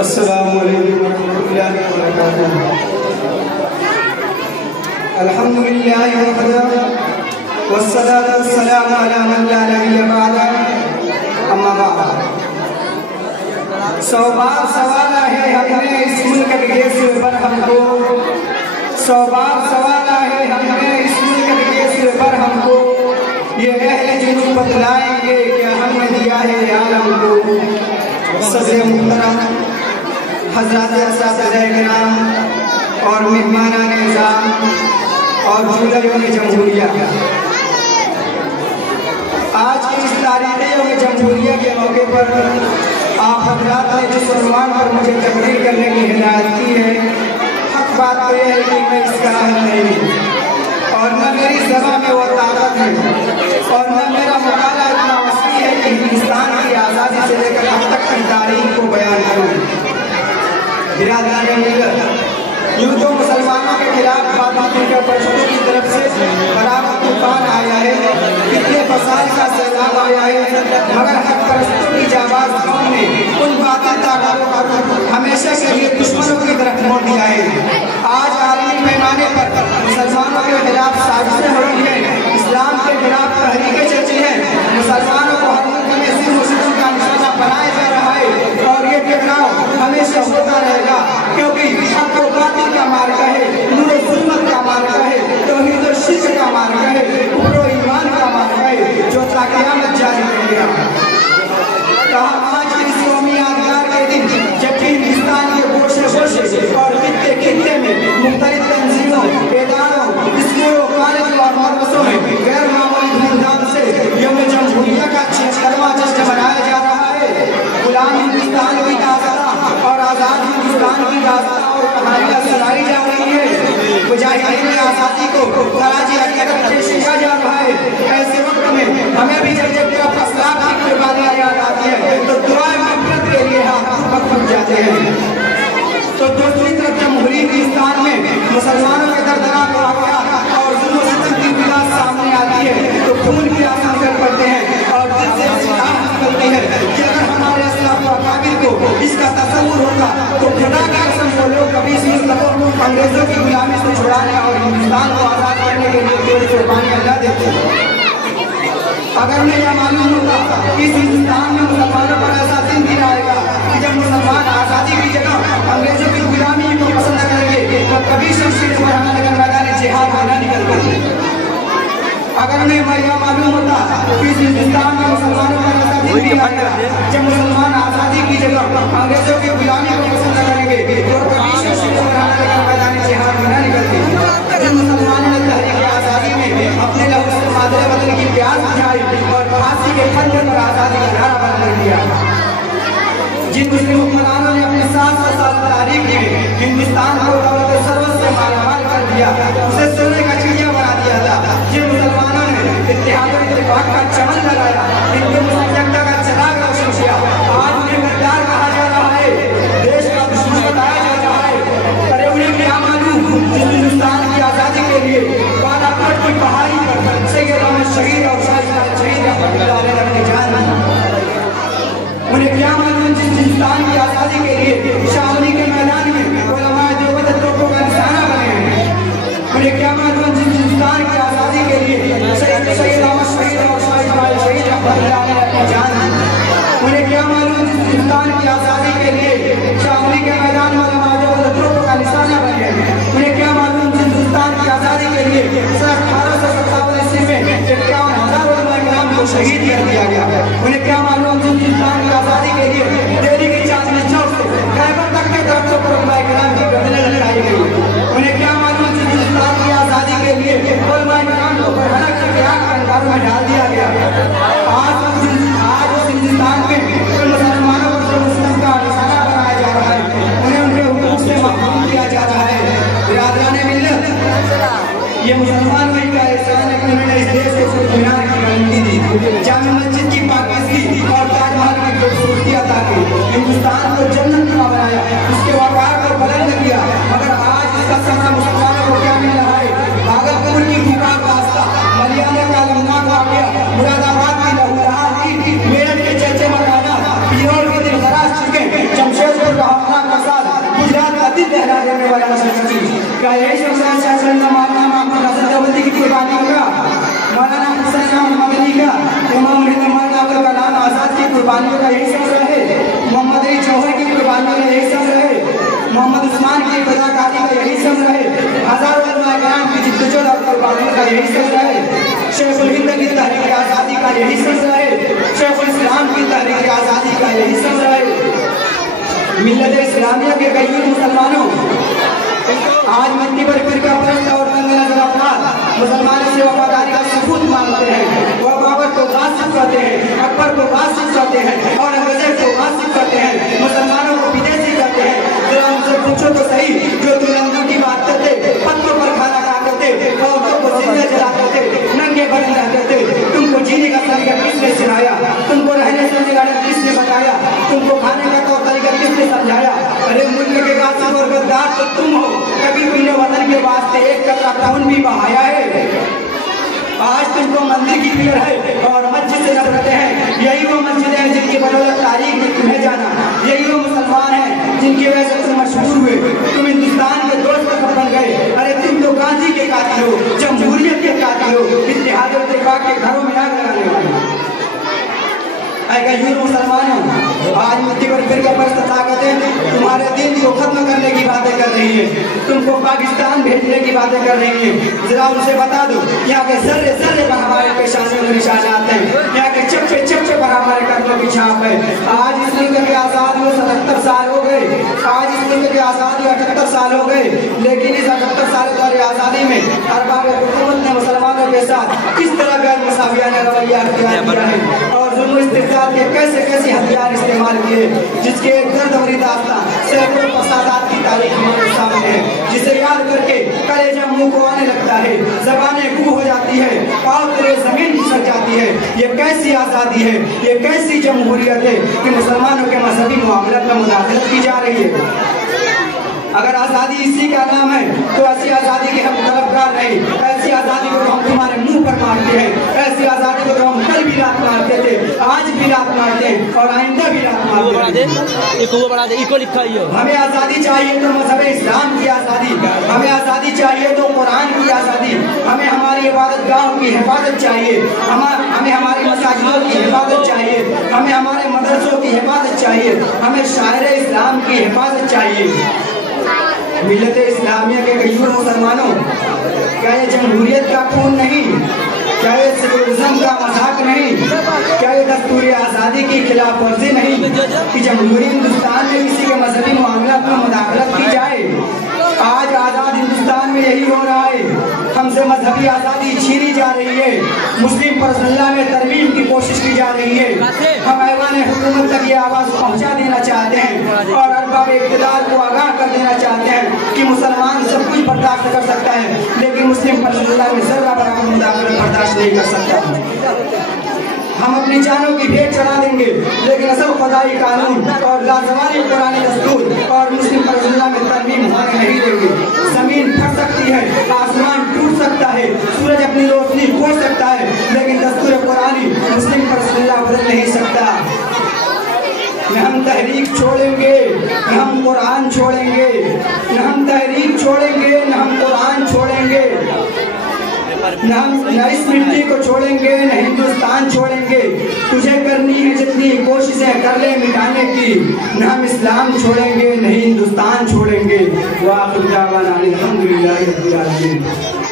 अस्सलामु अलैकुम वरहमतुल्लाहि वबरकातुहू। अल्हम्दुलिल्लाहि वहदा वस्सलातु वस्सलामु अला मन ला नबिय्य बअदा, अम्मा बाद। सौ बार सवाल है हमने इस मुल्क के देश पर हमको, सौ बार सवाल है हमने इस मुल्क के देश पर हमको, ये अहले जुनूब बतलाएंगे क्या हमने दिया है आलम को। सदर मुहतरम हज़रात असातिज़ा-ए-किराम और मेहमानान निज़ाम और जुलूस जमहूरिया, आज की इस तारीख़ी यौम जमहूरिया के मौके पर आप हज़रात ने जिस उन्वान पर मुझे तकरीर करने की हिदायत की है, हक़ बात तो यह है कि मैं इसका अहल नहीं और न मेरी ज़बां में वो ताकत है और न मेरा मुताला इतना वसी है कि हिंदुस्तान की आज़ादी से लेकर अब तक की तारीख़ को बयान करूँ। बिरादराने मिल्लत, यूँ तो मुसलमानों के खिलाफ बातचीत के परिषदों की तरफ से बराबर तूफान आया है, कितने फसाद का सैलाब आया है, मगर हक परस्तों की जाबाज कौम ने उन बातिल ताकतों का हमेशा के लिए दुश्मनों की तरफ मोड़ दिया है। आज आलमी पैमाने पर मुसलमानों के खिलाफ साजिशें हो रही हैं, इस्लाम के खिलाफ तहरीकें चलती हैं, मुसलमानों को हर मुल्क में सिर्फ मुस्लिम का निशाना बनाया जा रहा है और ये टकराव हमेशा होता रहेगा, क्योंकि हक और बातिल का मार्ग है, नूर और ज़ुल्मत का मार्ग है, तौहीद और शिर्क का मार्ग है, कुफ्र और ईमान का मार्ग है, जो ता क़यामत जारी रहेगा। कहा आज इस कौमी यादगार के दिन जबकि हिंदुस्तान के गोशे-गोशे और खित्ते-खित्ते में मुख्तलिफ तंजीमों, इदारों, स्कूलों, कॉलेजों और मदरसों में गैर मामूली धूमधाम से यौम जमहूरिया का 76वां जश्न मनाया जा रहा है। गुलाम हिंदुस्तान की दास्तां और आज़ाद हिंदुस्तान की दास्तां और कहानियाँ सुनाई जा रही है। मुजाहिदीन आज़ादी को तराजी हकीकत पेश किया जा रहा है। ऐसे वक्त में हमें भी जब फैसला की कुर्बानियाँ याद आती है तो दुआए मग़फ़िरत के लिए हाथ पक जाते हैं। तो दूसरी तरफ जमहूरी हिंदुस्तान में मुसलमानों के दर्दनाक वाक़यात और जुल्म सितम की बिला सामने आती है तो खून की आंसू निकल पड़ते हैं और दिल से आह निकलती है कि अगर हमारे अस्लाफ व अकाबिर को इसका तसव्वुर होगा तो खुदा की कसम वो लोग कभी इस मुल्क को अंग्रेजों की गुलामी से छुड़ाने और हिंदुस्तान को आज़ाद करने के लिए कोई कुर्बानियाँ न देते। अगर उन्हें यह मालूम होगा कि इस हिंदुस्तान में मुसलमानों पर ऐसा दिन भी आएगा कि जब मुसलमान आज़ादी की जगह अंग्रेजों की गुलामी को पसंद करेंगे तो कभी शमशीर पर हमला कर मैदान जिहाद में न निकल पाएंगे। अगर उन्हें यह मालूम होता कि इस हिंदुस्तान में मुसलमानों पर ऐसा दिन भी आएगा जब मुसलमान आज़ादी की जगह अंग्रेजों की गुलामी को पसंद करेंगे तो कभी शमशीर पर हमला कर मैदान जिहाद में न निकलते। जिन मुसलमानों ने तहरीक आज़ादी में अपने लहू से मादरे वतन की प्यास बुझाई और फांसी के फंदे पर आज़ादी का नारा बुलंद कर दिया, जिन मुस्लिम हुक्मरानों ने अपने 700 साल तारीख में हिंदुस्तान को दौलत सर्वस्व से मालामाल कर दिया, उसे सोने का चिड़िया बना दिया था, जिन मुसलमानों ने इत्तेहाद और इत्तेफाक का चमन लगाया, हिंदू मुस्लिम एकता का चिराग रोशन किया, आज उन्हें गद्दार कहा जा रहा है, देश का दुश्मन बताया जा रहा है। अरे उन्हें क्या मालूम हिंदुस्तान की आज़ादी के लिए बालाकोट की पहाड़ी पर सैयद अहमद शहीद और शहीद अपनी जान, उन्हें क्या मालूम जिस हिंदुस्तान की आज़ादी के लिए शामली के मैदान में उलमाए देवबंद तोपों का निशाना बने हैं, उन्हें क्या मालूम जिस हिंदुस्तान की आज़ादी के लिए सैयद अहमद शहीद और शहीद अपनी जान, उन्हें क्या मालूम जिस हिंदुस्तान की आज़ादी के लिए शामली के मैदान में उलमाए देवबंद तोपों का निशाना बने हैं, उन्हें क्या मालूम जिस हिंदुस्तान की आज़ादी के लिए 1857 ईस्वी में 51,000 उलमाए किराम को शहीद कर दिया गया, उन्हें क्या मालूम जिस हिंदुस्तान की आज़ादी के लिए दिल्ली की चांदनी चौक से खैबर तक के दरख्तों पर उलमाए किराम की गर्दनें लटकाई गई, उन्हें क्या मालूम जिस हिंदुस्तान की आज़ादी के लिए उलमाए किराम को भयानक के आग के अंगारों में डाल दिया गया। आज उस हिंदुस्तान में मुसलमानों को मुस्लिम का निशाना बनाया जा रहा है, उन्हें उनके हुकूक से महरूम किया जा रहा है। बिरादराने मिल्लत, ये मुसलमान वही का एहसान है कि उन्होंने इस देश को कुतुब मीनार की गारंटी दी, जामा मस्जिद की पाकीज़गी क्या यही मौलाना की कुर्बानियों का, मौलाना हुसैन मदनी का, इमाम मौलाना अबुल कलाम आज़ाद की कुर्बानियों का यही सब रहे, मोहम्मद अली जौहर की कुर्बानियों का यही सब रहे, मोहम्मद उस्मान की फदाकारी का यही सब रहे, हजारों उलमा-ए-किराम की जिद्दोजहद और कुर्बानियों का यही सब रहे, शेखुल हिंद की तहरीक आज़ादी का यही सब रहे, शेखुल इस्लाम की तहरीक आज़ादी का यही सब रहे। मिल्लत इस्लामिया के कई मुसलमानों आज मिट्टी पर फिरका परस्त और तंग नजर अफराद मुसलमानों से वफादारी का सबूत मांगते हैं। वह बाबर को गासिब करते हैं, अकबर को गासिब करते हैं और अंग्रेज को गासिब करते हैं, मुसलमानों को विदेशी करते हैं। जरा उनसे पूछो तो सही, जो दुल्हनों की बात करते, पत्तों पर खाना खाते थे, औरतों को जिंदा जलाते थे, नंगे बदन रहते थे, तुमको जीने का तरीका किसने सिखाया? तुमको रहने सहने का ढंग किसने बताया? तुमको खाने का तौर तरीका किसने समझाया? अरे मुल्क के गासिब और गद्दार तो तुम हो। कभी तुमने वतन के वास्ते एक कतरा खून भी बहाया है? आज तुमको मंदिर की फिक्र है और मस्जिद से नफरतें हैं। यही वो मस्जिद है जिनकी बदौलत तारीख में तुम्हें जाना, यही वो मुसलमान हैं जिनकी वजह से तुम मशहूर हुए, तुम हिंदुस्तान के दोस्त बन गए। अरे तुम तो गांधी के कातिल हो, जमहूरियत के कातिल हो, इत्तेहाद और इत्तेफाक के घरों में आग लगाने वाले। मुसलमानों, आज मुद्दे पर फिरका परस्त ताकतें तुम्हारे दिन को खत्म करने की बातें कर रही है, तुमको पाकिस्तान भेजने की बातें कर रही है। जरा उनसे बता दो, यहाँ के जर्रे जर्रे पर हमारे पेशानियों के निशानात हैं, यहाँ के चप्पे चप्पे पर हमारे कदमों की छाप है। आज इस मुल्क के आज़ादी को 77 साल हो गए, आज इस मुल्क की आज़ादी 78 साल हो गए, लेकिन इस 78 साल वाली आज़ादी में अरबाब हुकूमत ने मुसलमानों के साथ किस तरह गैर मुसावियाना रवैया अख्तियार किया है और जुल्म इस्तिफ़ाद के कैसे कैसे हथियार इस्तेमाल किए, जिसके एक दर्द भरी दास्तां सैकड़ों फसादात की तारीख हमारे सामने है, जिसे याद करके कलेजा मुंह को आने लगता है, ज़बानें गूं हो जाती है, पाँव तले ज़मीन खिसक जाती है। ये कैसी आज़ादी है, ये कैसी जमहूरियत है कि मुसलमानों के मजहबी मामलों में मुदाखलत की जा रही है। अगर आज़ादी इसी का नाम है तो ऐसी आज़ादी के हम तलबगार नहीं, ऐसी आज़ादी को तो हम तुम्हारे मुंह पर मारते हैं, ऐसी आज़ादी को तो हम कल भी रात मारते थे, आज भी रात मारते हैं और आइंदा भी रात मारते हैं। हमें आज़ादी चाहिए तो मजहब इस्लाम की आज़ादी, हमें आज़ादी चाहिए तो कुरान की आज़ादी, हमें हमारी इबादत गाहों की हिफाजत चाहिए, हमें हमारी मसाजिदों की हिफाजत चाहिए, हमें हमारे मदरसों की हिफाजत चाहिए, हमें शायर इस्लाम की हिफाजत चाहिए। मिल्लत इस्लामिया के गयूर मुसलमानों, क्या ये जमहूरियत का खून नहीं? क्या ये सेकुलरिज्म का मजाक नहीं? क्या ये दस्तूर आज़ादी की खिलाफ वर्जी नहीं कि जमहूरी हिंदुस्तान में किसी के मजहबी मामलों में मुदाखलत की जाए? आज आज़ाद हिंदुस्तान में यही हो रहा है, हमसे मजहबी आज़ादी छीनी जा रही है, मुस्लिम पर्सनल्ला में तरमीम की कोशिश की जा रही है। हम ऐवान हुकूमत तक ये आवाज़ पहुँचा देना चाहते हैं और अरबाब इक़्तिदार को आगाह कर देना चाहते हैं कि मुसलमान सब कुछ बर्दाश्त कर सकता है, लेकिन मुस्लिम पर्सनल्ला में ज़र्रा बराबर मुदाखलत बर्दाश्त नहीं कर सकता। हम अपनी जानों की भेंट चढ़ा देंगे, लेकिन असल खुदाई कानून और लाजवानी पुरानी दस्तूर और मुस्लिम पर्सनल्ला में तरमीम होने नहीं देंगे। जमीन फट सकती है, आसमान टूट सकता है, सूरज अपनी रोशनी खो सकता है, लेकिन दस्तूर पुरानी मुस्लिम पर्सनल्ला बदल नहीं सकता। न हम तहरीक छोड़ेंगे, न हम कुरान छोड़ेंगे, न हम तहरीक छोड़ेंगे, न हम कुरान छोड़ेंगे, न इस मिट्टी को छोड़ेंगे, न हिंदुस्तान छोड़ेंगे। तुझे करनी है जितनी कोशिशें कर ले मिटाने की, न हम इस्लाम छोड़ेंगे, न हिंदुस्तान छोड़ेंगे। वाह खुदा वाला अल्हम्दुलिल्लाह रब्बिल आलमीन।